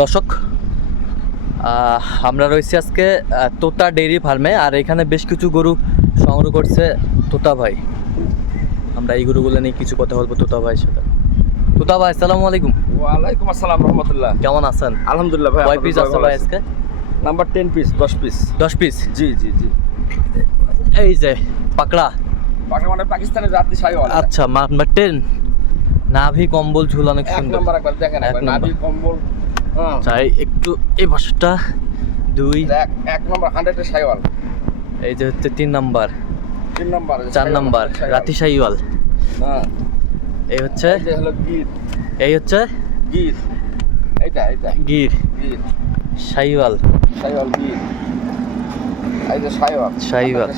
দর্শক, আমরা রয়েছি আজকে তোতা ডেইরি ফার্মে। আর এখানে বেশ কিছু গরু সংগ্রহ করছে তোতা ভাই। আমরা এই গরুগুলো নিয়ে কিছু কথা বলবো তোতা ভাইয়ের সাথে। তোতা ভাই, আসসালামু আলাইকুম। ওয়ালাইকুম আসসালাম রহমতুল্লাহ। কেমন আছেন? আলহামদুলিল্লাহ ভাই। কয় পিস আছে ভাই আজকে? Number 10 piece, 10 piece. 10 পিস। জি জি জি। এই যে পাকড়া মানে পাকিস্তানের রাত্রি শাইওয়াল। আচ্ছা, নাম্বার 10। নাভি কম্বল ঝুল অনেক এক সুন্দর। নাম্বার একবার দেখেন, একবার নাভি কম্বল। হ্যাঁ, চাই একটু এই পাশটা 2। এক নাম্বার 100 এর শাইওয়াল। এই যে হচ্ছে 3 নাম্বার, 3 নাম্বার, 4 নাম্বার রাতি শাইওয়াল। হ্যাঁ, এই হচ্ছে, এই যে হলো গির। এই হচ্ছে গির, এইটা গির গির শাইওয়াল। শাইওয়াল গির। এই যে শাইওয়াল। শাইওয়াল।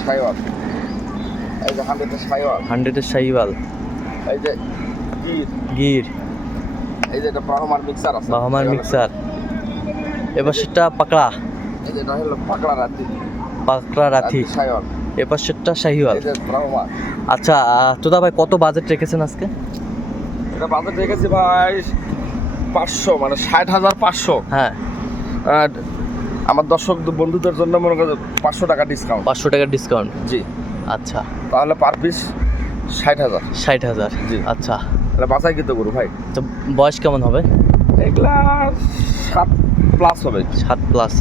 এই যে 100 এর শাইওয়াল। 100 এর শাইওয়াল। এই যে গির। গির। এই যে এটা ব্রাহ্মার মিক্সার আছে। বাহামার মিক্সার। এবার সেটা পাকড়া। এই যে এটা হলো পাকড়া রাতি। পাকড়া রাথি। শাইওয়াল। এবার সেটা শাহিওয়াল। এই যে ব্রাহ্মার। আচ্ছা, তোদা ভাই কত বাজেট রেখেছেন আজকে? এটা বাজেট রেখেছি ভাই 500, মানে 60,500। হ্যাঁ, আর আমার দর্শক বন্ধুদের জন্য মনে করেন 500 টাকা ডিসকাউন্ট। 500 টাকার ডিসকাউন্ট। জি। আচ্ছা, তাহলে পার পিস 60,000। 60,000। জি। আচ্ছা, তাহলে বাছাই কিন্তু করু ভাই। তো বয়স কেমন হবে? এগুলা 7+ হবে। 7+।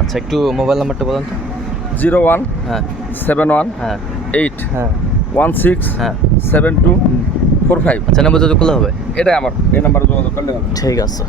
আচ্ছা, একটু মোবাইল নাম্বারটা বলেন তো। 01 হ্যাঁ 71 হ্যাঁ 8 হ্যাঁ 16 হ্যাঁ 72 45। আচ্ছা, নাম্বার যোগাযোগ করলে হবে। এটাই আমার, এই নাম্বারে যোগাযোগ করলে হবে। ঠিক আছে।